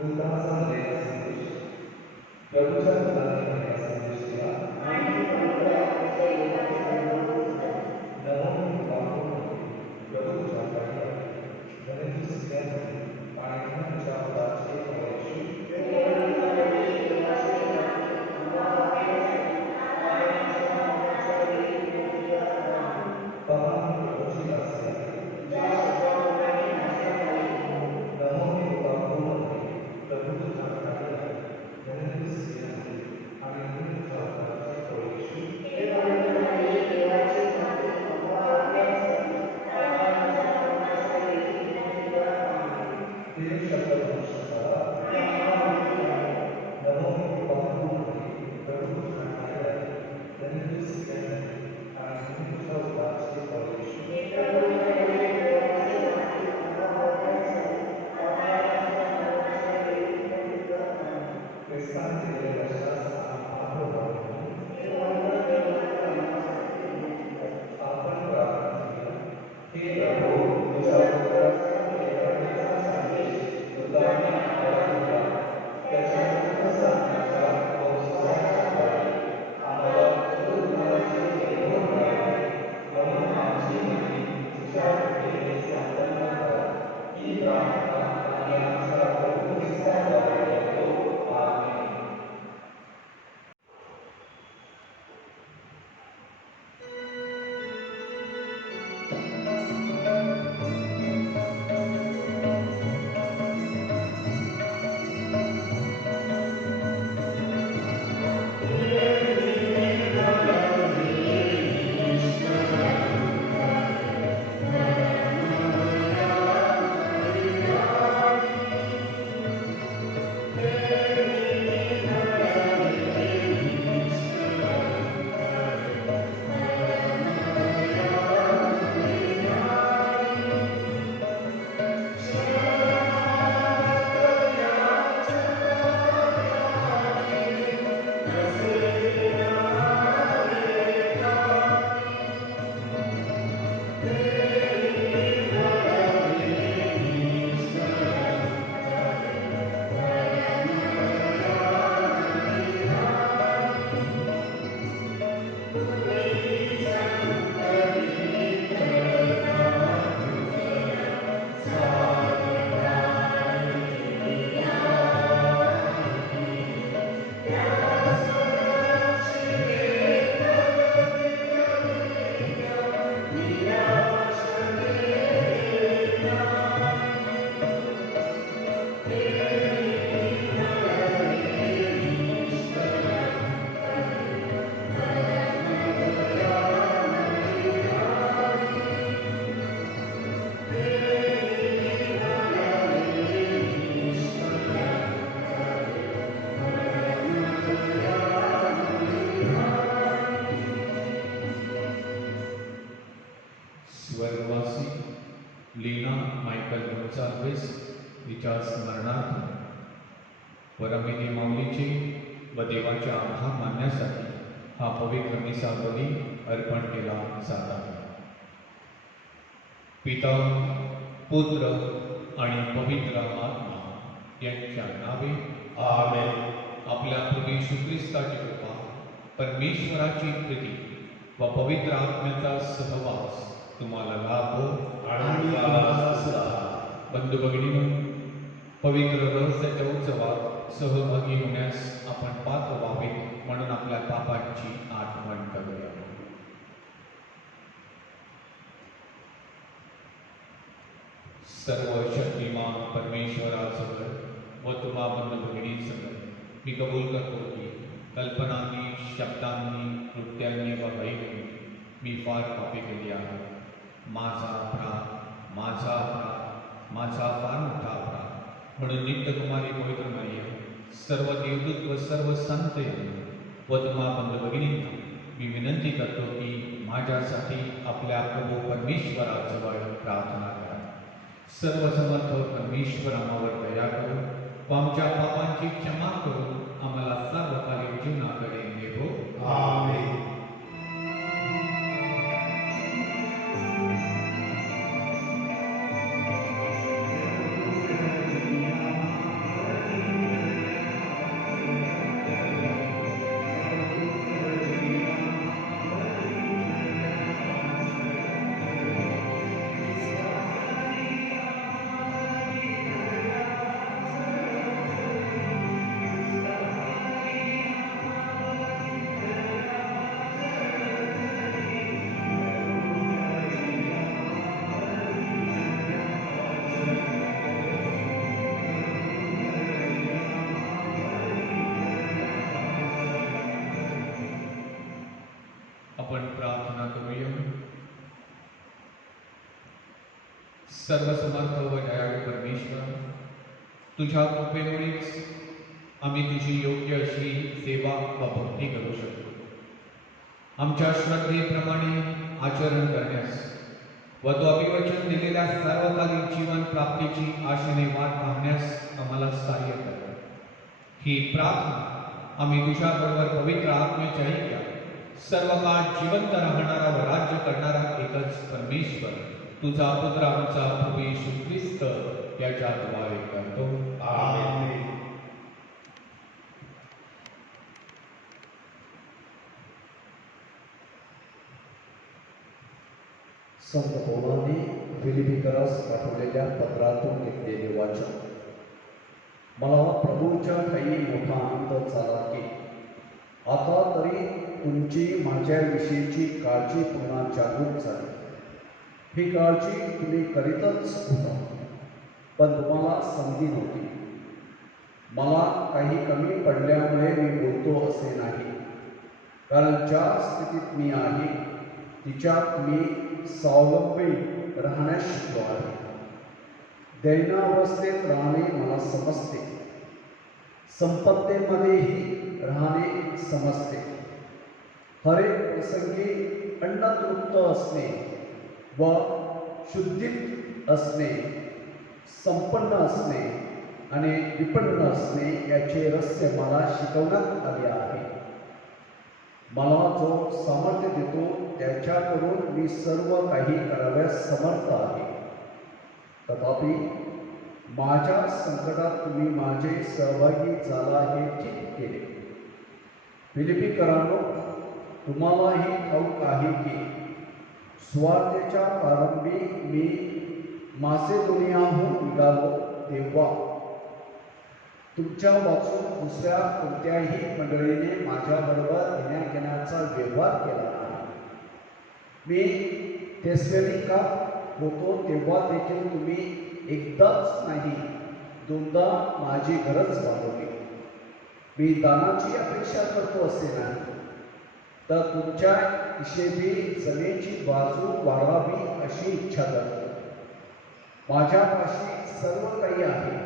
पुत्राचा दिलेला संदेश. प्रभूच्या दुताने मला संदेश दिला आणि ती पवित्र आत्म्याच्या योगाने गर्भवती झाली. नवो मी तुला पूर्ण प्रभू तुझ्याकडे आहे. धन्य तू स्त्रियांमध्ये आणि धन्य तुझ्या उदराचे फळ येशू. हे पवित्र मरिये, देवाची माते, आम्हा पाप्यांसाठी आता आणि आमच्या मरणाच्या वेळी विनंती कर. आमेन. पहा मी प्रभूची दासी आहे. तुझ्या शब्दाप्रमाणे माझ्याकडे हो. नवो मी तुला पूर्ण प्रभू तुझ्याकडे आहे. धन्य तू स्त्रियांमध्ये आणि धन्य तुझ्या उदराचे फळ येशू. हे पवित्र मरिये, देवाची माते, आम्हा पाप्यांसाठी आता आणि आमच्या मरणाच्या वेळी विनंती कर. आमेन. देव शब्द मनुष्य झाला आणि आम्हा भेटला. नवो मी तुला पूर्ण प्रभू तुझ्याकडे आहे. धन्य तू स्त्रियांमध्ये आणि धन्य तुझ्या उदराचे फळ येशू. हे पवित्र मरिये, देवाची माते, आम्हा पाप्यांसाठी आता आणि आमच्या मरणाच्या वेळी विनंती कर. आमेन. ख्रिस्ताने दिलेल्या कष्टाचा आम्हाला व्हावा. हे पवित्र देवाने आम्हासाठी विनंती कर. आपण प्रार्थना करूया. हे प्रभू तुझ्या पुत्राच्या प्रेरणेचा संदेश दुताने आम्हाला दिला. त्याच्या पूर्ण सांगण्याच्या औषधाच्या द्वारे आम्हाला तुझ्याचे वैभव मिळाले. म्हणून आमची मने तुझ्या कृपेने संपन्न करा. ही प्रार्थना आम्ही आमच्या प्रभू ख्रिस्ताद्वारे करतो. आमेन. स्वर्गवासी लीना मायकल गोन्साल्विस तिच्या स्मरणार्थ परमिनी माऊलीचे व देवाचे आभार मानण्यासाठी हा पवित्र मिसा बली अर्पण केला जात आहे. पिता, पुत्र आणि पवित्र आत्मा यांच्या नावे आमेन. आपल्या प्रभू येशू ख्रिस्ताची कृपा, परमेश्वराची प्रीती व पवित्र आत्म्याचा सहवास तुम्हाला लाभो. आणि तुम्हाला सुद्धा. बंधू भगिनींनो, पवित्र रहस्याच्या उत्सवात सहभागी होण्यास आपण पात्र व्हावे म्हणून आपल्या पापांची आठवण करूया. सर्व शक्तिमान परमेश्वरासह व तुम्हा बंधू भगिनींसह मी कबूल करतो की कल्पनांनी, शब्दांनी, कृत्यांनी व वैभवी मी फार पापी केली आहे. माझा अपराध, माझा अपराध, माझा फार मोठा अपराध. म्हणून नित्य कुमारी पवित्र मरिया, सर्व देवदूत व सर्व संत व तुम्हा बंधू भगिनींना मी विनंती करतो की माझ्यासाठी आपल्या प्रभू परमेश्वराजवळ प्रार्थना करा. सर्वसमर्थ परमेश्वर आम्हावर दया करून व आमच्या पापांची क्षमा करून आम्हाला सर्वकालिक जीवनाकडे नेभो. आमेन. सर्वसमर्थ व दयाळू परमेश्वर, तुझ्या कृपेमुळेच आम्ही तुझी योग्य अशी सेवा व भक्ती करू शकतो. आमच्या श्रद्धेप्रमाणे आचरण करण्यास व तो अभिवचन दिलेल्या सर्वकालीन जीवन प्राप्तीची आशेने वाट पाहण्यास आम्हाला सहाय्य कर. ही प्रार्थना आम्ही तुझ्याबरोबर पवित्र आत्म्याच्या ऐक्यात सर्व काळ जिवंत राहणारा व राज्य करणारा एकच परमेश्वर, तुझा पुत्र आमचा प्रभू येशू ख्रिस्त याच्याद्वारे करतो. आमेन. संत पौलांनी फिलिपिकरास पाठवलेल्या पत्रातून घेतलेले वाचन. मला प्रभूच्या ठाई मोठा आनंद झाला की आता तरी तुमची माझ्याविषयीची काळजी पुन्हा जागृत झाली. ही काळजी तुम्ही करीतच होता, पण तुम्हाला संधी नव्हती. मला काही कमी पडल्यामुळे मी बोलतो असे नाही, कारण ज्या स्थितीत मी आहे तिच्यात मी स्वावलंबी राहण्यास शिकलो आहे. दैनावस्थेत राहणे मला समजते, संपत्तीमध्येही राहणे समजते. हरेक प्रसंगी अन्नतृप्त असणे व शुद्धीत असणे, संपन्न असणे आणि विपन्न असणे याचे रहस्य मला शिकवण्यात आले आहे. मला जो सामर्थ्य देतो त्याच्याकडून मी सर्व काही कराव्यास समर्थ आहे. तथापि माझ्या संकटात तुम्ही माझे सहभागी झाला हे ठीक केले. फिलिपिकरांनो, तुम्हालाही ठाऊक आहे की स्वार्थेच्या प्रारंभी मी मासेदोनियाहून निघालो तेव्हा तुमच्या वाचून दुसऱ्या कोणत्याही मंडळीने माझ्याबरोबर घेण्याचा व्यवहार केला नाही. मी थेसलोनिका होतो तेव्हा देखील तुम्ही एकदाच नाही दोनदा माझी गरज भागवली. मी दानाची अपेक्षा करतो असे नाही, तर तुमच्या हिशेबी जमेची बाजू वाढवावी अशी इच्छा करतो. माझ्यापाशी सर्व काही आहे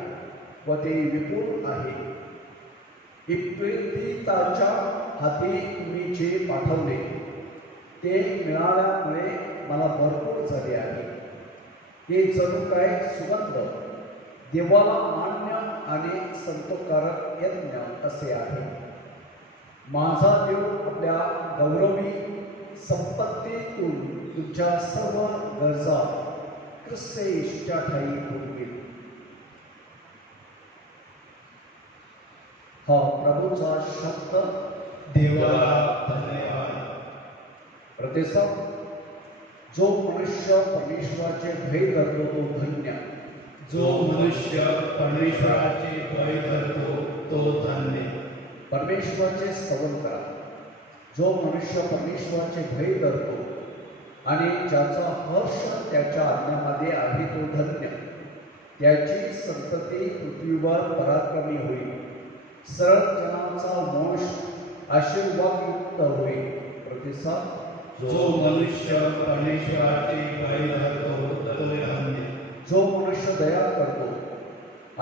व ते विपुल आहे. इप्रिताच्या हाती तुम्ही जे पाठवले ते मिळाल्यामुळे मला भरपूर झाले आहे. हे जणू काय सुगंध, देवाला मान्य आणि संतोषकारक यज्ञ असे आहे. माझा देव आपल्या गौरवी संपत्तीतून तुमच्या सर्व गरजा ख्रिस्त येशूच्या ठाई पुरवेल. हा प्रभूचा शब्द. देवाला धन्यवाद. प्रतिसाद. जो मनुष्य परमेश्वराचे भय धरतो तो धन्य. जो मनुष्य परमेश्वराचे भय धरतो तो धन्य. परमेश्वराचे स्तवन करा. जो मनुष्य परमेश्वराचे भय धरतो आणि ज्याचा हर्ष त्याच्या आज्ञामध्ये आहे तो धन्य. त्याची संतती पृथ्वीवर पराक्रमी होईल. सरळ जनाचा वंश आशीर्वादयुक्त होईल. प्रतिसाद. जो मनुष्य परमेश्वराचे भय धरतो तो धन्य. जो मनुष्य दया करतो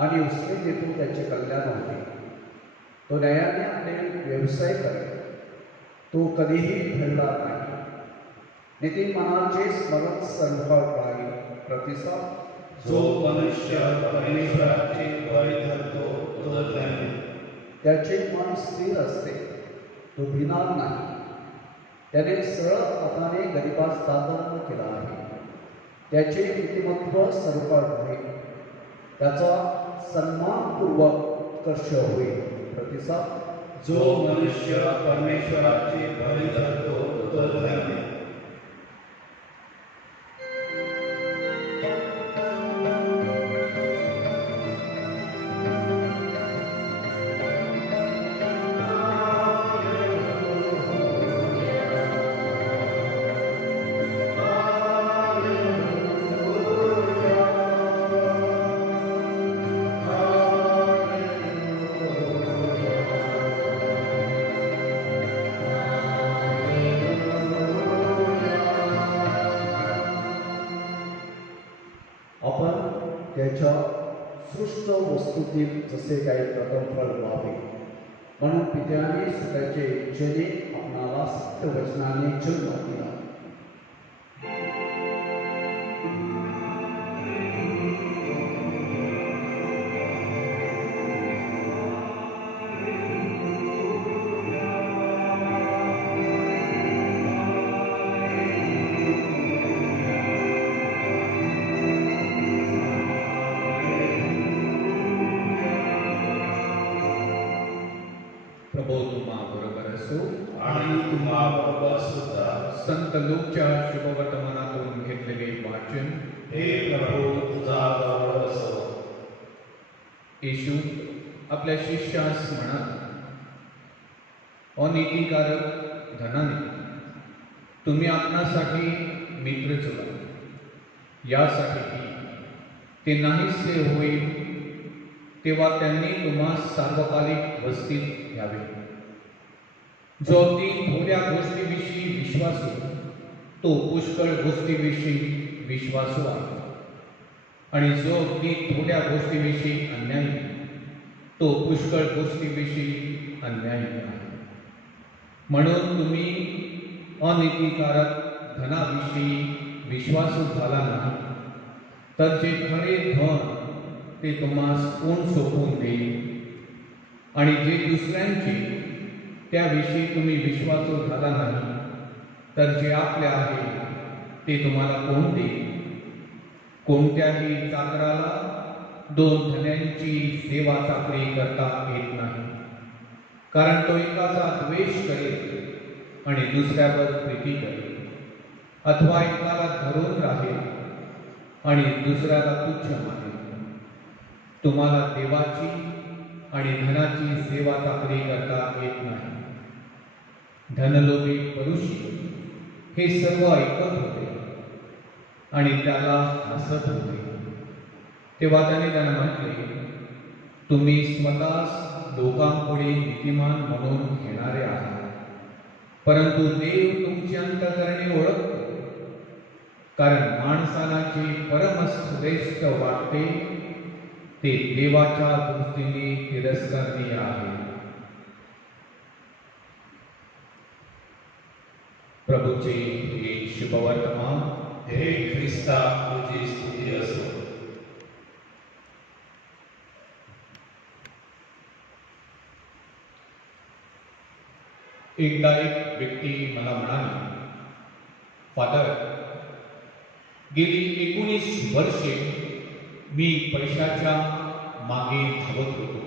आणि उसने देतो त्याचे कल्याण होते. तो न्यायाने आपले व्यवसाय करेल. तो कधीही फिरणार नाही. नीतिमानाचे स्मरण सर्वकाळ राहील. प्रतिसाद. जो मनुष्य परमेश्वराचे भय धरतो तो धन्य. त्याचे मन स्थिर असते, तो भिणार नाही. त्याने सरळ हाताने गरिबास दातन केला आहे. त्याचे नीतिमत्व सर्वकाळ होईल. त्याचा सन्मानपूर्वक उत्कर्ष होईल. प्रतिसाद. जो मनुष्य परमेश्वराचे भय धरतो तो धन्य. त्याच्या सृष्ट वस्तूतील जसे काही प्रथम फळ व्हावे, म्हणून पित्याने स्वतःच्या इच्छेने आपणाला सत्यवचनाने जन्म दिला. प्रभो तुम्हा बरोबर असो. आणि तुम्हा बरोबर सुद्धा. संत लूकच्या शुभवर्तमानातून घेतलेले वाचन. हे प्रभू तुझा गौरव असो. येशू आपल्या शिष्यास म्हणाला, अनितीकारक धनाने तुम्ही आपणासाठी मित्र चला, यासाठी की ते नाहीसे होईल तेव्हा त्यांनी तुम्हा सार्वकालिक वस्तीत घ्यावे. जो अगदी थोड्या गोष्टीविषयी विश्वासू तो पुष्कळ गोष्टीविषयी विश्वासू आहे, आणि जो अगदी थोड्या गोष्टीविषयी अन्यायी तो पुष्कळ गोष्टीविषयी अन्यायी आहे. म्हणून तुम्ही अनितीकारक धनाविषयी विश्वासू झाला नाही, तर जे खरे धन ते तुम्हास कोण सोपवून देईल, आणि जे दुसऱ्यांचे त्याविषयी तुम्ही विश्वासू झाला नाही, तर जे आपले आहे ते तुम्हाला कोण देईल. कोणत्याही चाकराला दोन धन्यांची सेवा चाकरी करता येत नाही, कारण तो एकाचा द्वेष करेल आणि दुसऱ्यावर प्रीती करेल, अथवा एकाला धरून राहील आणि दुसऱ्याला तुच्छ मानेल. तुम्हाला देवाची आणि धनाची सेवा चाकरी करता येत नाही. धनलोभी परुषी हे सर्व ऐकत होते आणि त्याला हसत होते. तेव्हा त्याने त्यांना म्हटले, तुम्ही स्वतःच लोकांपुढे नीतिमान म्हणून घेणारे आहात, परंतु देव तुमची अंतःकरणे ओळखतो, कारण माणसाला जे परमश्रेष्ठ वाटते ते देवाच्या दृष्टीने तिरस्करणीय आहे. प्रभूचे हे शुभवर्तमान. हे ख्रिस्ता तुझी स्तुती असो. एकदा एक व्यक्ती मला म्हणाली, फादर, गेली 19 वर्षे मी पैशाच्या मागे धावत होतो.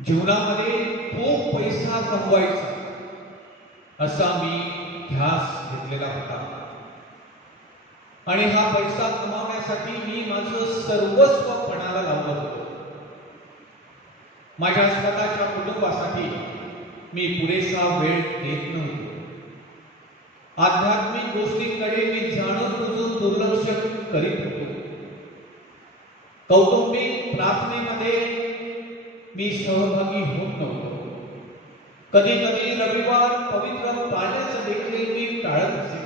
जीवनामध्ये खूप पैसा कमवायचा असा मी ध्यास घेतलेला होता, आणि हा पैसा कमावण्यासाठी मी माझं सर्वस्व पणाला लावलं होतं. माझ्या स्वतःच्या कुटुंबासाठी मी पुरेसा वेळ देत नव्हतो. आध्यात्मिक गोष्टींकडे मी जाणून बुजून दुर्लक्ष करीत होतो. कौटुंबिक प्रार्थनेमध्ये मी सहभागी होत नव्हतो. कधी कधी रविवार पवित्र पाळण्याचं देखील मी टाळत असे.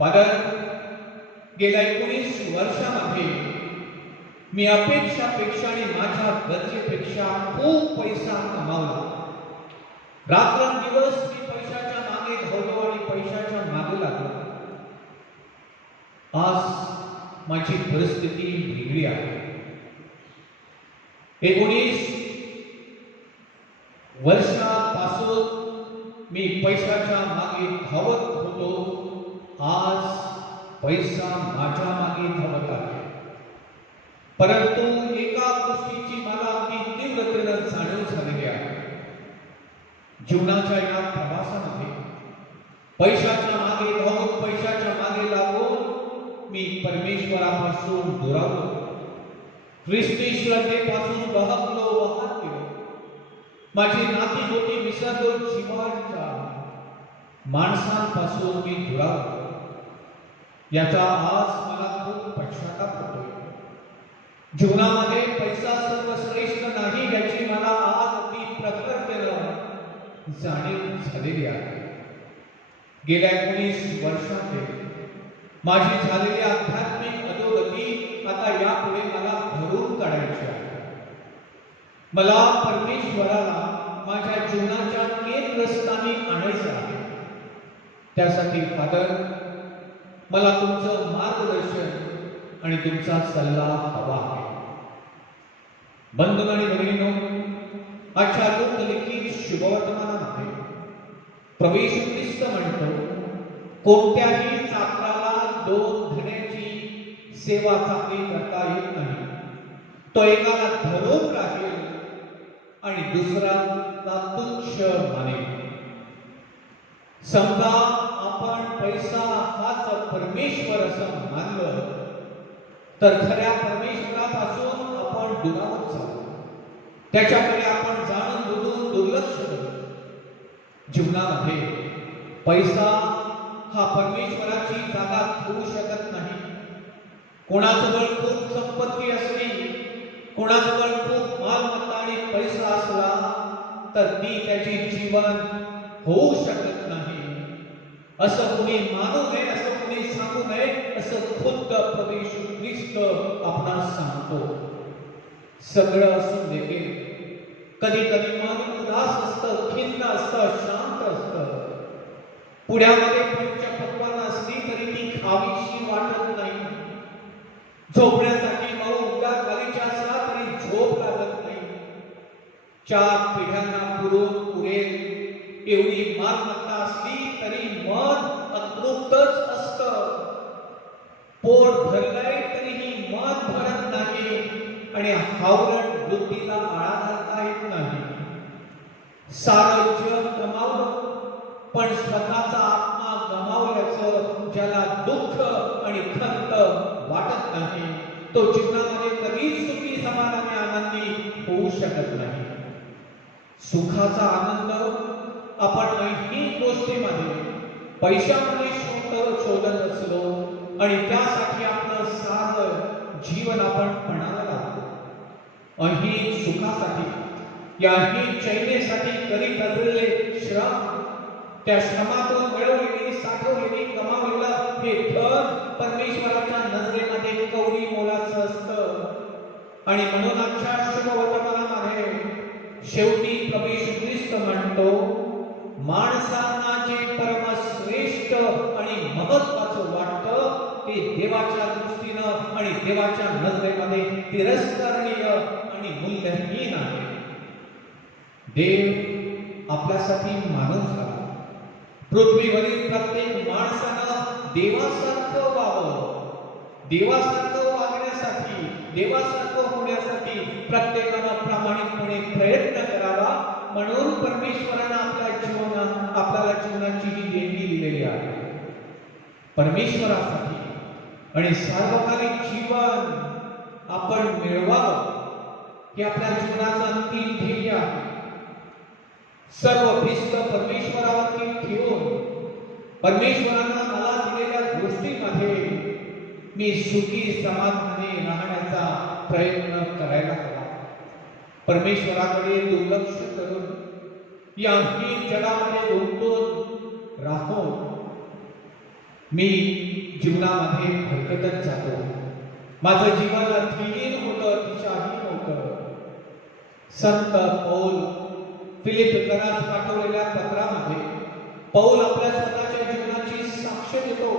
फादर, गेल्या 19 वर्षामध्ये मी अपेक्षापेक्षा आणि माझ्या गरजेपेक्षा खूप पैसा कमावला. रात्रंदिवस मी पैशाच्या मागे धावलो आणि पैशाच्या मागे लागलो. आज माझी परिस्थिती वेगळी आहे. 19 वर्षापासून मी पैशाच्या मागे धावत होतो. आज पैसा माझ्या मागे धावत आहे. परंतु एका गोष्टीची मला अगदी तीव्रतेनं जाणीव झालेली आहे. जीवनाच्या या प्रवासामध्ये पैशाच्या मागे धावून, पैशाच्या मागे लागून मी परमेश्वरापासून दुरावलो. ख्रिस्ती श्रद्धेपासून बहकलो, वाहत गेलो. माझी नाती गोती विसरलो. जीवाच्या माणसांपासून मी दुरावलो. याचा आज मला खूप पश्चाताप होतोय. जीवनामध्ये पैसा सर्वश्रेष्ठ नाही याची मला आज अगदी प्रखरतेनं जाणीव झालेली आहे. गेल्या 19 वर्षांमध्ये माझी झालेली आध्यात्मिक मला परमेश्वराला माझ्या जीवनाच्या केंद्रस्थानी आणायचं आहे. त्यासाठी फादर, मला तुमचं मार्गदर्शन आणि तुमचा सल्ला हवा आहे. बंधू आणि भगिनींनो, आजच्या लोकलिखित शुभवर्तमानामध्ये प्रभू येशू ख्रिस्त म्हणतो, कोणत्याही चाकराला दोन धन्याची सेवा चांगली करता येत नाही. तो एकाला धरून राहील आणि दुसऱ्याला तुच्छ मानेल. समजा आपण पैसा हाच परमेश्वर असं मानलं तर खऱ्या परमेश्वरापासून आपण दुरावत जाऊ. त्याच्याकडे आपण जाणून बुजून दुर्लक्ष करू. जीवनामध्ये पैसा हा परमेश्वराची जागा घेऊ शकत नाही. कोणाजवळ खूप संपत्ती असली, कोणाजवळ खूप मालमत्ता आणि पैसा असला तर ती त्याची जीवन होऊ शकत नाही. असं कुणी मानू नये, असं कुणी सांगू नये, असं खुद्द प्रभू येशू ख्रिस्त आपणास सांगतो. सगळं असून देखील कधी कधी मन उदास असतं, खिन्न असतं, शांत असतं. पुण्यामध्ये पंचपक्वान्न असली तरी ती खावीशी वाटत नाही. झोपण्यासाठी मऊ उड्डा गालीचा असला तरी झोप लागत नाही. 4 पिढ्यांना पुरेल एवढी मालमत्ता असली तरी मन अतृप्तच असतं. पोट भरलंय तरीही मन भरत नाही आणि हावरट वृत्तीला आळा घालता येत नाही. सारं जग गमावलं पण स्वतःचा आत्मा गमावल्याचं ज्याला दुःख आणि खंत वाटत नाही, तो जीवनामध्ये कधीच सुखी, समाधानी, आनंदी होऊ शकत नाही. सुखाचा आनंद आपण अनेक गोष्टीमध्ये, पैशामध्ये शोधत असलो आणि त्यासाठी आपलं सारं जीवन आपण पणाला लावतो. अनेक सुखासाठी, या अनेक चैनेसाठी करीत असलेले श्रम, त्या श्रमातून मिळवलेली, साठवलेली, कमावलेलं हे धन परमेश्वराच्या नजरेमध्ये कवडी मोलाचं असतं. आणि म्हणून आजच्या शुभवर्तमानामध्ये शेवटी प्रभू येशू ख्रिस्त म्हणतो, माणसांना जे परमश्रेष्ठ आणि महत्वाचं वाटतं ते देवाच्या दृष्टीनं आणि देवाच्या नजरेमध्ये तिरस्करणीय आणि मूल्यहीन आहे. देव आपल्यासाठी मानव झाला. पृथ्वीवरील प्रत्येक माणसानं देवासारखं व्हावं. देवासारखं वागण्यासाठी, देवासारखं होण्यासाठी प्रत्येकानं प्रामाणिकपणे प्रयत्न करावा. म्हणून परमेश्वरानं आपल्याला जीवनाची ही देणगी दिलेली आहे. परमेश्वरासाठी आणि सार्वकालिक जीवन आपण मिळवावं हे आपल्या जीवनाचं अंतिम ध्येय आहे. सर्व भिस्त परमेश्वरावरती ठेवून परमेश्वरानं मला दिलेल्या गोष्टीमध्ये मी सुखी समाधानी राहण्याचा प्रयत्न करायला हवा. परमेश्वराकडे दुर्लक्ष करून या जगामध्ये गुंतून राहून मी जीवनामध्ये भरकटत जातो. माझं जीवन अर्थहीन होतं, दिशाहीन होतं. संत पौल फिलिपिकरास पाठवलेल्या पत्रामध्ये पौल आपल्या स्वतःच्या जीवनाची साक्ष देतो.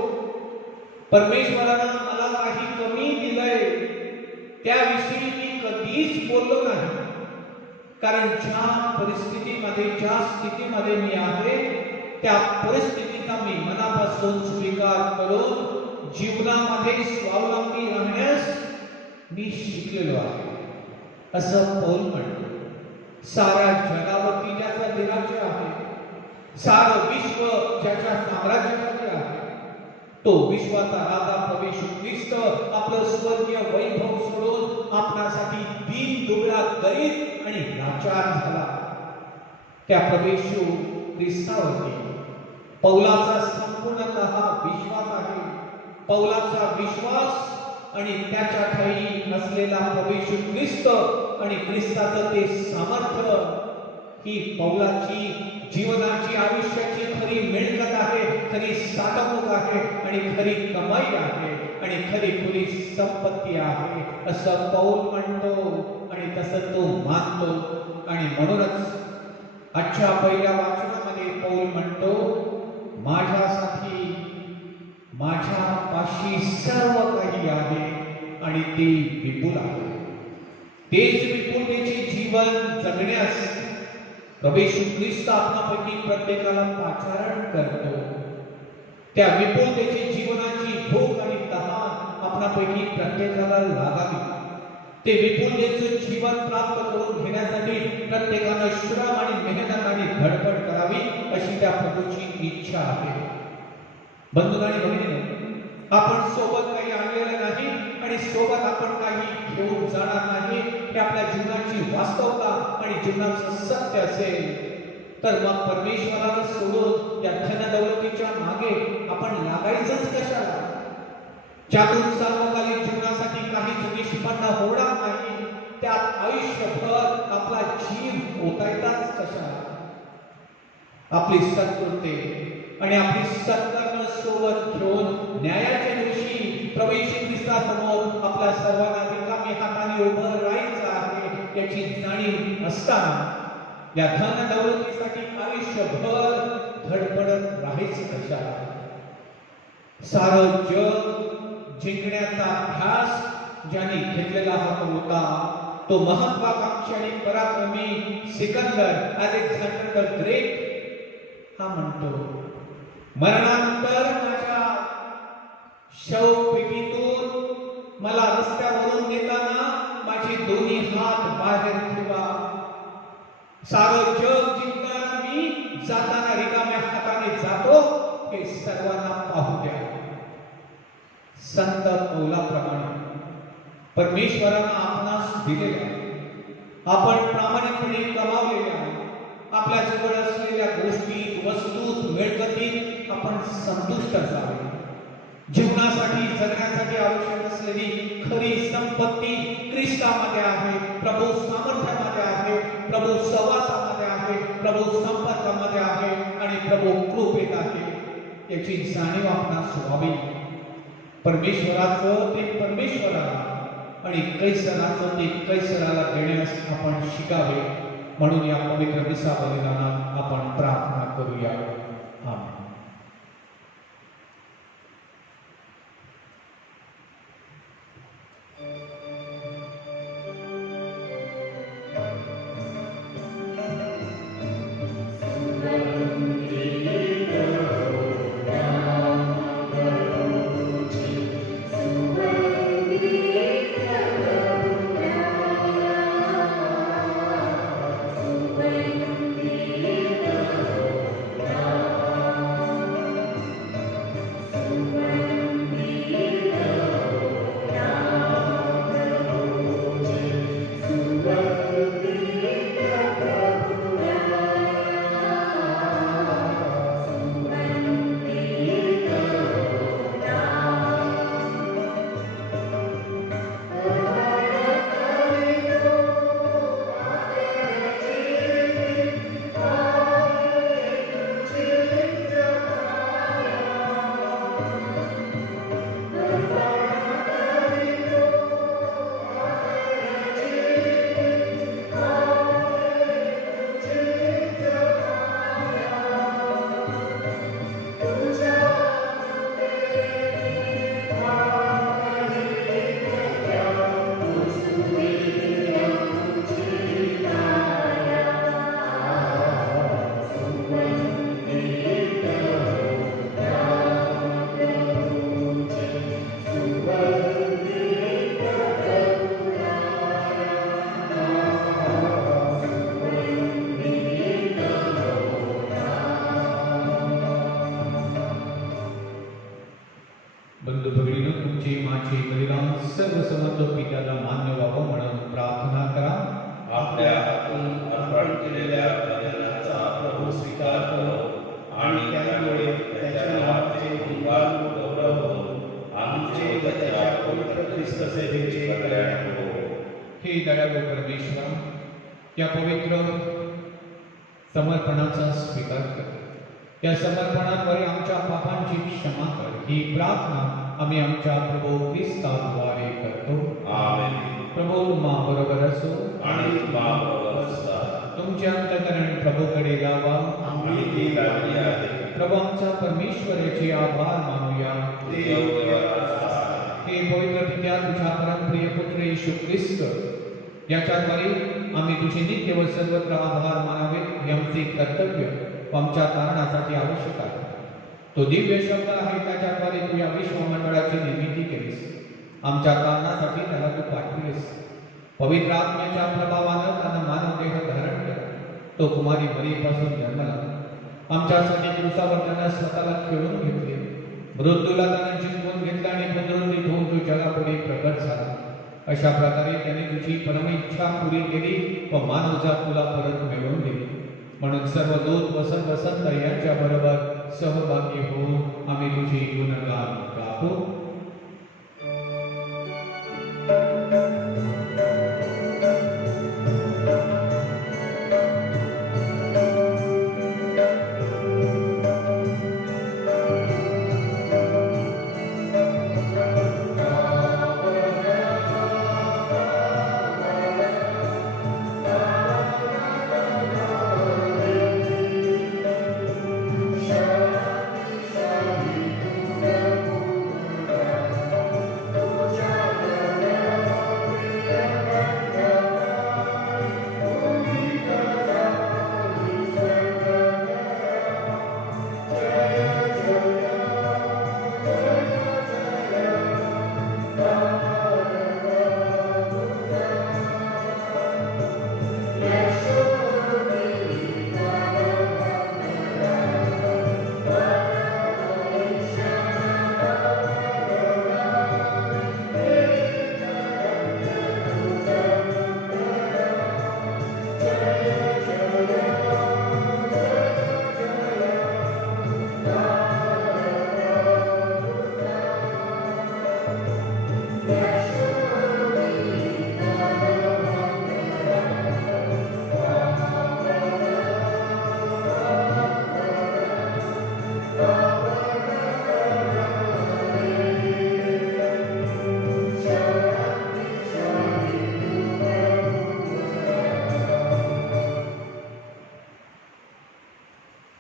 परमेश्वरानं मला काही कमी दिलंय त्याविषयी मी कधीच बोललो नाही, कारण ज्या परिस्थितीमध्ये, ज्या स्थितीमध्ये मी आहे त्या परिस्थितीचा मी मनापासून स्वीकार करून जीवनामध्ये स्वावलंबी राहण्यास मी शिकलेलो आहे, असं पौल म्हणतो. साऱ्या जगावरती ज्याचा अधिराज्य आहे, सारं विश्व ज्याच्या साम्राज्यामध्ये आहे, तो विश्वाचा राजा प्रभू येशू ख्रिस्त आपलं स्वर्गीय वैभव सोडून आपणासाठी दीन दुबळा, गरीब आणि लाचार झाला. त्या प्रभू येशू ख्रिस्तावरती पौलाचा संपूर्णतः विश्वास आहे. पौलाचा विश्वास आणि त्याच्या ठायी असलेला प्रभू येशू ख्रिस्त आणि ख्रिस्ताचं ते सामर्थ्य ही पौलाची जीवनाची आयुष्याची खरी मिळकत आहे, खरी साठवणूक आहे आणि खरी कमाई आहे आणि खरी खुली संपत्ती आहे असं पौल म्हणतो आणि तसं तो मानतो. आणि म्हणूनच आजच्या पहिल्या वाचनामध्ये पौल म्हणतो, माझ्यासाठी माझ्यापाशी सर्व काही आहे आणि ते विपुल आहे. तेच विपुलतेचे जीवन जगण्यास प्रभू येशू ख्रिस्त आपणापैकी प्रत्येकाला पाचारण करतो. त्या विपुलतेची जीवनाची भूक आणि तहान आपणापैकी प्रत्येकाला लागावी. ते विपुलतेचे जीवन प्राप्त करून घेण्यासाठी प्रत्येकानं श्रम आणि मेहनत आणि धडपड करावी अशी त्या प्रभूची इच्छा आहे. बंधू आणि भगिनींनो, आपण सोबत काही आणलेलं नाही आणि सोबत आपण काही घेऊन जाणार नाही. हे आपल्या जीवनाची वास्तवता आणि जीवनाचं सत्य असेल तर मग परमेश्वराला सोडून या धनदौलतीच्या मागे आपण लागायचंच कशाला? ज्यातून सर्वकालीन जीवनासाठी काहीच निष्पन्न होणार नाही, त्यात आयुष्यभर आपला जीव ओतायचाच कशाला? आपली सत्कृत्ये आणि आपली सत्कर्म सोबत घेऊन न्यायाच्या दिवशी प्रभू येशू ख्रिस्तासमोर आपल्या सर्वांना रिकामी हाताने उभं राहायचं आहे याची जाणीव असताना या धन दौलतीसाठी आयुष्यभर धडपडत राहायचं कशाला? सारं जग जिंकण्याचा ध्यास ज्याने घेतलेला होता तो महत्वाकांक्षी आणि पराक्रमी सिकंदर अलेक्झांडर द ग्रेट हा म्हणतो, मरणानंतर माझ्या शवपेटीतून मला रस्त्यावरून नेताना माझे दोन्ही हात बाहेर ठेवा. सारं जग जिंकणारा मी जाताना रिकाम्या हाताने जातो हे सर्वांना पाहू द्या. संत पौलाप्रमाणे परमेश्वरानं आपणास दिलेल्या, आपण प्रामाणिकपणे कमावलेल्या आपल्या जवळ असलेल्या गोष्टी, वस्तूत, मिळकतीत आपण संतुष्ट असावे. जीवनासाठी जगण्यासाठी आवश्यक असलेली खरी संपत्ती ख्रिस्तामध्ये आहे, प्रभू सामर्थ्यामध्ये आहे, प्रभू सहवासामध्ये आहे, प्रभू संपर्कामध्ये आहे आणि प्रभू कृपेत आहे याची जाणीव आपणास व्हावी. परमेश्वराचं ते परमेश्वराला आणि कैसराचं ते कैसराला देण्यास आपण शिकावे. म्हणून या पवित्र मिसा बलिदानात आपण प्रार्थना करूया. आमेन. बंधू भगिनींनो, तुमचे माझे बलिदान सर्व समर्थ पित्याला मान्य व्हावं म्हणून प्रार्थना करा. आपल्या हातून अर्पण केलेल्या बलिदानाचा प्रभू स्वीकार करो आणि त्यामुळे त्याच्या नावाचे गुणगान गौरव होऊन आमचे व त्याच्या पवित्र ख्रिस्त सेवेचे कल्याण हो. हे दयाळू परमेश्वर, या पवित्र समर्पणाचा स्वीकार कर. या समर्पणाद्वारे आमच्या पापांची क्षमा कर. ही प्रार्थना आम्ही आमच्या प्रभू ख्रिस्ताद्वारे करतो. आमेन. प्रभू तुम्हा बरोबर असो. आणि तुम्हाबरोबर असता. तुमचे अंतःकरण प्रभूकडे लावा. आम्ही ती लागली आहे. प्रभू आमचा परमेश्वराचे आभार मानूया. ते योग्य आहे. हे पवित्र पित्या, तुझ्या परमप्रिय पुत्र येशू ख्रिस्त याच्याद्वारे आम्ही तुझे नित्य व सर्वत्र आभार मानावे हे आमचे कर्तव्य व आमच्या कारणासाठी आवश्यक आहे. तो दिव्य शब्द आहे, त्याच्याद्वारे तू या विश्वमंडळाची निर्मिती केलीस. आमच्या कारणासाठी त्याला तू पाठविलेस. पवित्र आत्म्याच्या प्रभावानं त्यानं मानव देह धारण केला. तो कुमारी मरीपासून जन्मला. आमच्यासाठी क्रूसावर त्यानं स्वतःला खेळून घेतले. मृत्यूला त्यानं जिंकून घेतला आणि पुनरुत्थित होऊन तो जगापुढे प्रकट झाला. अशा प्रकारे त्याने तुझी परमेच्छा पुरी केली व मानवजात तुला परत मिळवून दिली. म्हणून सर्व दूत व सर्व संत यांच्या बरोबर सहभागी होऊन आम्ही तुझी गुणगान गातो.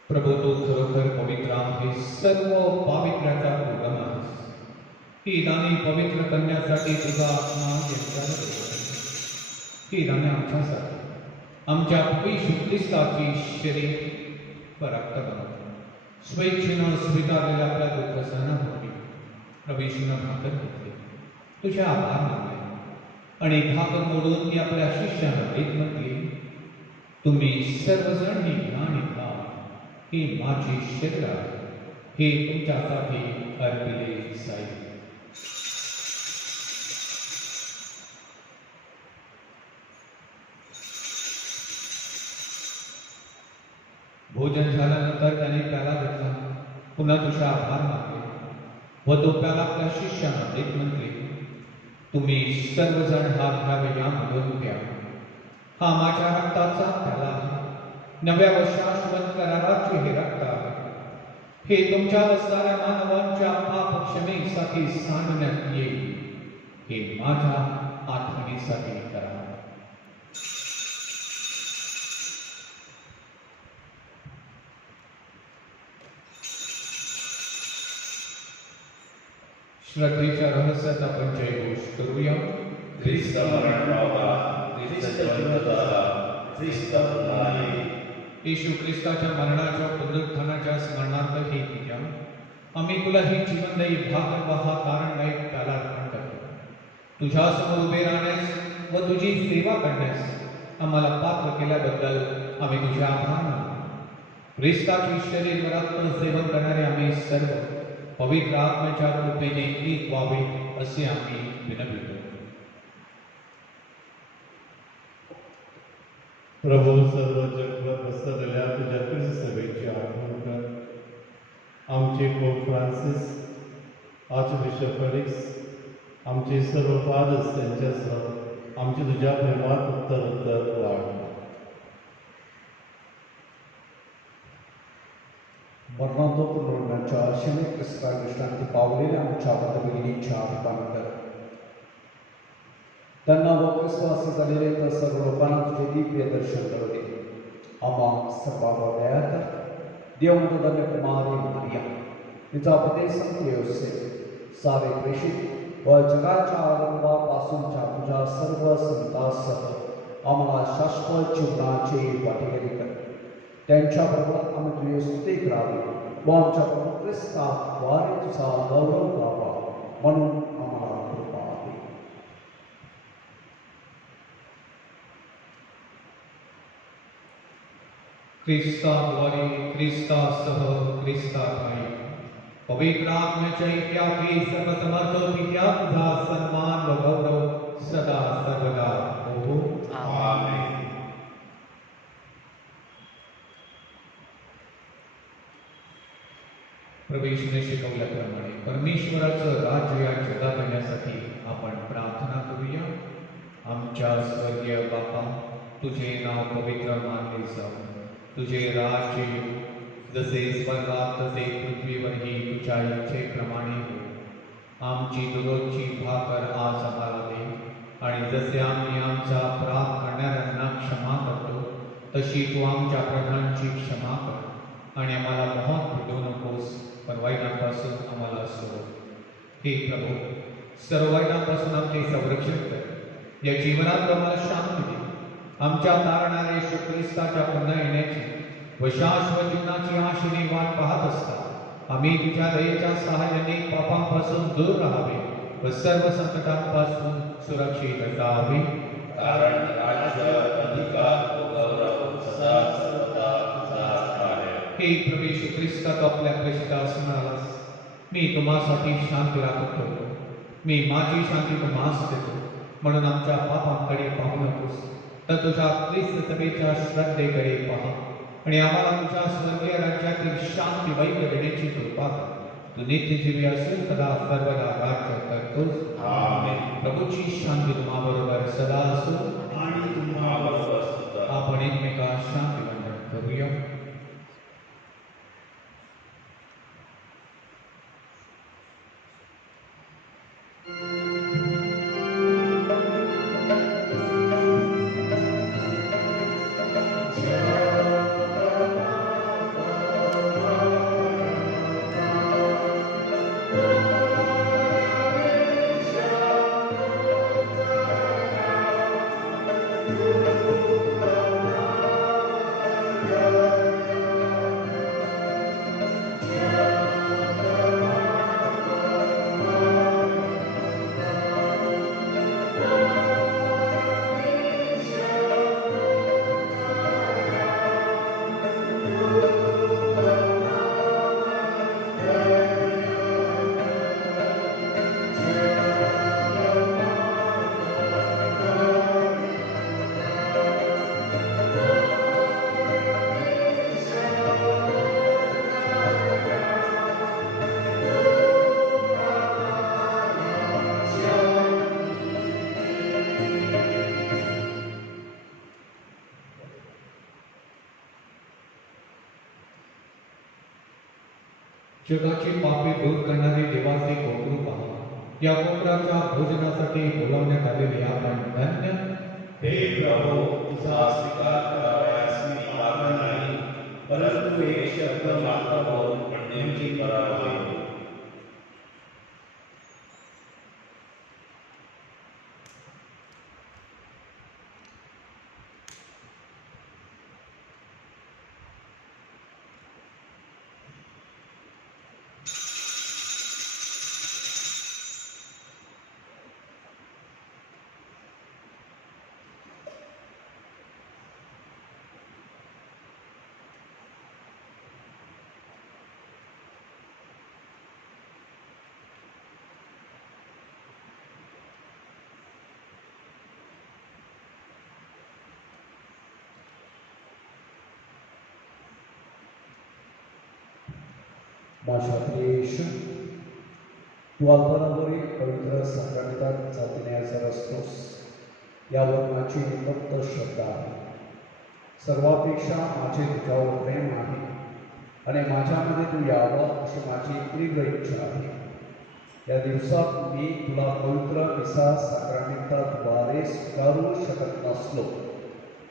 प्रभू, तू खरोखर पवित्र आहे. सर्व पावित्र्याचा उगम आहेस. ही दाने पवित्र करण्यासाठी तुझा आत्मा यांच्यावर येतो. ही दाने आमच्यासाठी आमच्या येशू ख्रिस्ताची शरीर व रक्त बनवतो. स्वेच्छेनं स्वीकारलेल्या आपल्या दुःख सहनापोटी प्रवेशनं भाकर घेतली. तुझ्या आभार मानले आणि भाकर मोडून ती आपल्या शिष्यांना देत म्हटली, तुम्ही सर्वजण ही घ्या आणि खा. ही माझी शरीर आहे. हे तुमच्यासाठी अर्पिले जाईल. भोजन झाल्यानंतर त्याने प्याला घेतला. पुन्हा तुझा आभार मानले व तो प्याला आपल्या शिष्यांना देत म्हटले, तुम्ही सर्वजण हा घ्यावे, यामधून प्या. हा माझ्या रक्ताचा प्याला आहे. नव्या व शाश्वत कराराचे हे रक्त आहे. हे तुमच्या व साऱ्या मानवांच्या पाप क्षमेसाठी सांडण्यात येईल. हे माझ्या आठवणीसाठी करा. श्रद्धेच्या रहस्यात आपण जयघोष करूया. ख्रिस्त मरण पावला, ख्रिस्त जिवंत झाला, ख्रिस्त पुन्हा येईल. येशू ख्रिस्ताच्या मरणाच्या पुनरुत्थानाच्या स्मरणार्थ हे द्या. आम्ही तुला ही जीवनदायी भाकर व हा कारणदायक प्याला अर्पण करतो. तुझ्यासमोर उभे राहण्यास व तुझी सेवा करण्यास आम्हाला पात्र केल्याबद्दल आम्ही तुझे आभार मानतो. ख्रिस्ताची शरीर व रक्त सेवन करणारे आम्ही सर्व पवित्र आत्म्याच्या कृपेने एक व्हावे असे आम्ही विनवितो. प्रभू, सर्व जगभर पसरलेल्या तुझ्या ख्रिस्त सभेची आठवण कर. आमचे पोप फ्रान्सिस, आर्चबिशप फेलिक्स, आमचे सर्व फादर्स यांच्यासह आमची तुझ्या प्रेमात उत्तरोत्तर वाढ. मरणातो पुनरुत्थानाच्या आशेने ख्रिस्ता विश्रांती पावलेल्या आमच्या मातभगिनींच्या हातानंतर त्यांना व विश्वास झालेले तर सर्व लोकांना तुझे दिव्य दर्शन घडवते. आम्हा सर्वांवर दया कर. देवधन्य कुमारी मरिया, तिचा पती संत योसेफ, सारे प्रेषित व जगाच्या आरंभापासूनच्या तुझ्या सर्व संतांसह आम्हाला शाश्वत जीवनाचे वाटेकरी कर. त्यांच्या बरोबर आम्ही तुझी स्तुती करावी व आमच्या प्रभू ख्रिस्ताद्वारे तुझा गौरव करावा म्हणून आम्हाला कृपा दे. ख्रिस्ताद्वारे, ख्रिस्तासह, ख्रिस्ताद्वारे पवित्र आत्म्याच्या ऐक्याने सर्वसमर्थ पित्या तुझा सन्मान व गौरव सदा सर्वदा हो. आमेन. प्रवेशने शिकवल्याप्रमाणे परमेश्वराचं राज्य या जगात येण्यासाठी आपण प्रार्थना करूया. आमच्या स्वर्गीय बापा, तुझे नाव पवित्र मानले जावो. तुझे राज्य येवो. जसे स्वर्गात तसे पृथ्वीवरही तुझ्या इच्छेप्रमाणे हो. आमची दररोजची भाकर आज आम्हाला दे, आणि जसे आम्ही आमचा अपराध करणाऱ्यांना क्षमा करतो तशी तू आमच्या अपराधांची क्षमा कर. आणि आम्हाला मोहात पिडू नकोस, पण वाईटापासून आम्हाला सोड. हे प्रभू, सर्व वाईटापासून आमचे संरक्षण कर. या जीवनात आम्हाला शांती दे. आमच्या तारणाऱ्या येशू ख्रिस्ताच्या पुन्हा येण्याची व शाश्वत जीवनाची आशेने वाट पाहत असता आम्ही तुझ्या दयेच्या सहाय्याने पापांपासून दूर राहावे व सर्व संकटांपासून सुरक्षित असावे. कारण राज्य, अधिकार व गौरव सदा सर्वदा तुझाच आहे. हे प्रभू येशू ख्रिस्ता, तू आपल्या प्रेषित असणारास मी तुम्हासाठी शांती राखत ठेवतो. मी माझी शांती तुम्हास देतो. म्हणून आमच्या पापांकडे पाहू नकोस, तर तुझ्या ख्रिस्त सभेच्या श्रद्धेकडे पहा आणि आम्हाला तुझ्या स्वर्गीय राज्यातील शांती वैभव देण्याची कृपा कर. तू नित्यजीवी असेल, सदा सर्वदा राज्य करतोस. आमेन. प्रभूची शांती तुम्हाबरोबर सदा असो आणि तुम्हाबरोबर सुद्धा. आपण एकमेकास शांती वंदन करूया. जगाची पापे दूर करणारे देवाचे कोकरू पहा. या कोकराच्या भोजनासाठी बोलावण्यात आलेले आपण धन्य. हे प्रभू, तुझा स्वीकार करावयास मी पात्र नाही, परंतु एक शब्द मात्र बोल, नेमकी करावी. माझ्या प्रियेशू, तू अल्पनावरील पवित्र संघटनात जातण्याचा असतोस, यावर माझी निपत्त श्रद्धा आहे. सर्वापेक्षा माझे तुझ्यावर प्रेम आहे आणि माझ्यामध्ये तू यावं अशी माझी तीव्र इच्छा आहे. या दिवसात मी तुला पवित्र मिसा साक्रामेंटाद्वारे स्वीकारू शकत नसलो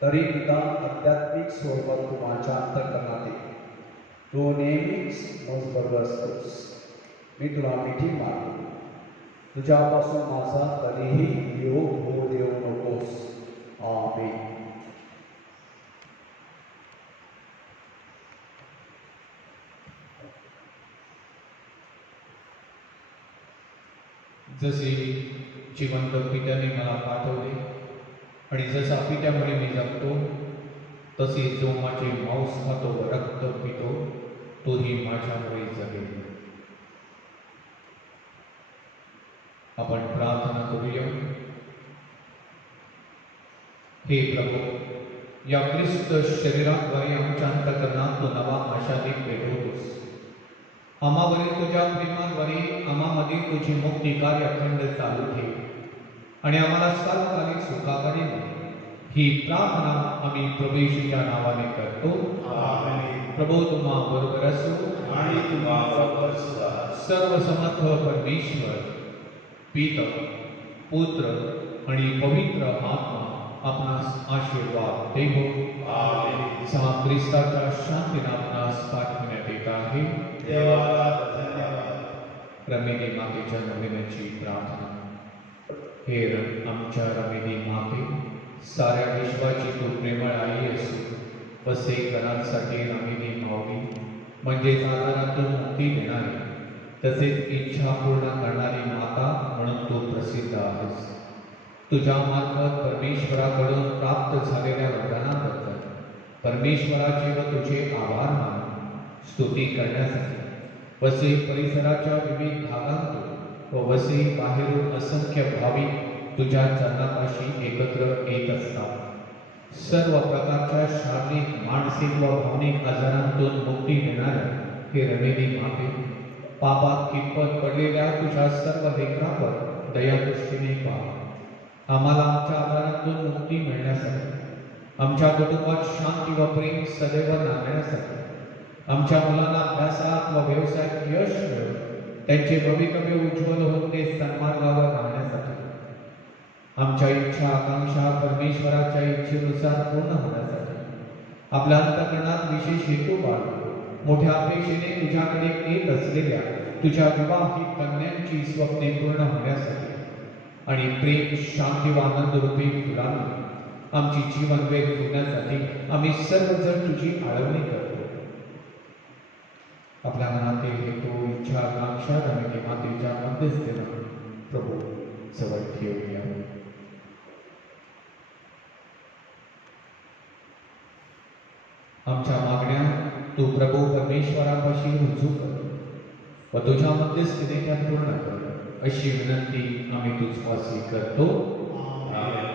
तरी निदान आध्यात्मिक स्वरूपात तू माझ्या अंतःकरणात ये. तू नेहमीच माझबरोबर असतोस. मी तुला मिठी मारतो. तुझ्यापासून माझा कधीही वियोग होऊ देऊ नकोस. आमेन. जसे जिवंत पित्याने मला पाठवले आणि जसा पित्यामुळे मी जगतो तसे जो माझे मांस खातो व रक्त पितो तोही माझ्यामुळे जगेल. आपण प्रार्थना करूया. हे प्रभू, या ख्रिस्त शरीराद्वारे आमच्या अंतःकरणात तू नवा आशादीप पेटवतोस. आम्हावरील तुझ्या प्रेमाद्वारे आम्हामध्ये तुझी मुक्ती कार्य अखंड चालू ठेव आणि आम्हाला सार्वकालिक सुखाकडे ने. ही प्रार्थना आम्ही प्रभूच्या नावाने करतो. प्रभू तुम्हा बरोबर असो आणि तुम्हाला सर्वसमर्थ परमेश्वर पिता पुत्र आणि पवित्र आत्मा आपणास आशीर्वाद देवो. सहा ख्रिस्ताच्या शांतीने आपणास पाठविण्यात येत आहे. देवाला धन्यवाद. रमेदी मातेच्या नवीनची प्रार्थना. हे आमच्या रमेदी माते, साऱ्या विश्वाची तू प्रेमळ आई असू वसेकरांसाठी रमेदी माऊली म्हणजेच आजारातून मुक्ती देणारी तसेच इच्छा पूर्ण करणारी माता म्हणून तू प्रसिद्ध आहेस. तुझ्या मार्फत परमेश्वराकडून प्राप्त झालेल्या वरदानाबद्दल परमेश्वराचे व तुझे आभार मानून स्तुती करण्यासाठी वसई परिसराच्या विविध भागांतून व वसई बाहेरून असंख्य भाविक तुझ्या चरणापाशी एकत्र येत असतात. सर्व प्रकारच्या शारीरिक, मानसिक व भावनिक आजारांतून मुक्ती देणाऱ्या हे रमेदी माते, पापात कितपत पडलेल्या तुझ्या सर्व लेकरांवर दयादृष्टीने पहा. आम्हाला आमच्या आजारांतून मुक्ती मिळण्यासाठी, आमच्या कुटुंबात शांती व प्रेम सदैव नांदण्यासाठी, आमच्या मुलांना अभ्यासात व व्यवसायात यश मिळवून त्यांचे भवितव्य उज्ज्वल होऊन ते सन्मार्गावर राहण्यासाठी, आमच्या इच्छा आकांक्षा परमेश्वराच्या इच्छेनुसार पूर्ण होण्यासाठी, आपल्या अंतःकरणात विशेष हेतू बाळगून मोठ्या अपेक्षेने तुझ्याकडे येत असलेल्या तुझ्या विवाहित कन्यांची स्वप्ने पूर्ण होण्यासाठी आणि प्रेम, शांती व आनंद रूपी फुलांनी आमची जीवन वेग होण्यासाठी आम्ही सर्वजण तुझी आळवणी करतो. आपल्या मनातील हेतू, इच्छा, आकांक्षा रमेदी मातेच्या मध्यस्थीनं प्रभू जवळ ठेवूया. आमच्या मागण्या तू प्रभू परमेश्वरापाशी रुजू कर व तुझ्या मध्यस्थीने त्या पूर्ण कर अशी विनंती आम्ही तुझ्यापाशी करतो. आमेन.